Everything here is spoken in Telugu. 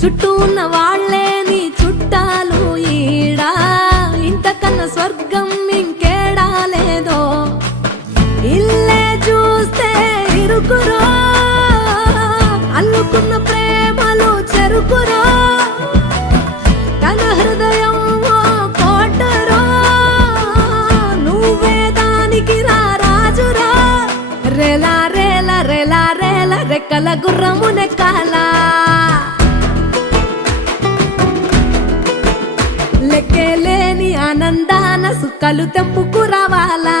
చుట్టూ ఉన్న వాళ్ళే నీ చుట్టాలు ఈడా, ఇంతకన్నా స్వర్గం ఇంకేడా లేదో. ఇల్లే చూస్తే ఇరుకురో, అల్లుకున్న ప్రేమలు చెరుకురో, తన హృదయం కోటరో, నువ్వే దానికి రాజురా. రేలా రేలా రేలా రేలా రెక్కల గుర్రము నెక్కాలా, లెక్కేలేని ఆనందాన సుక్కలు తెంపుకు రావాలా.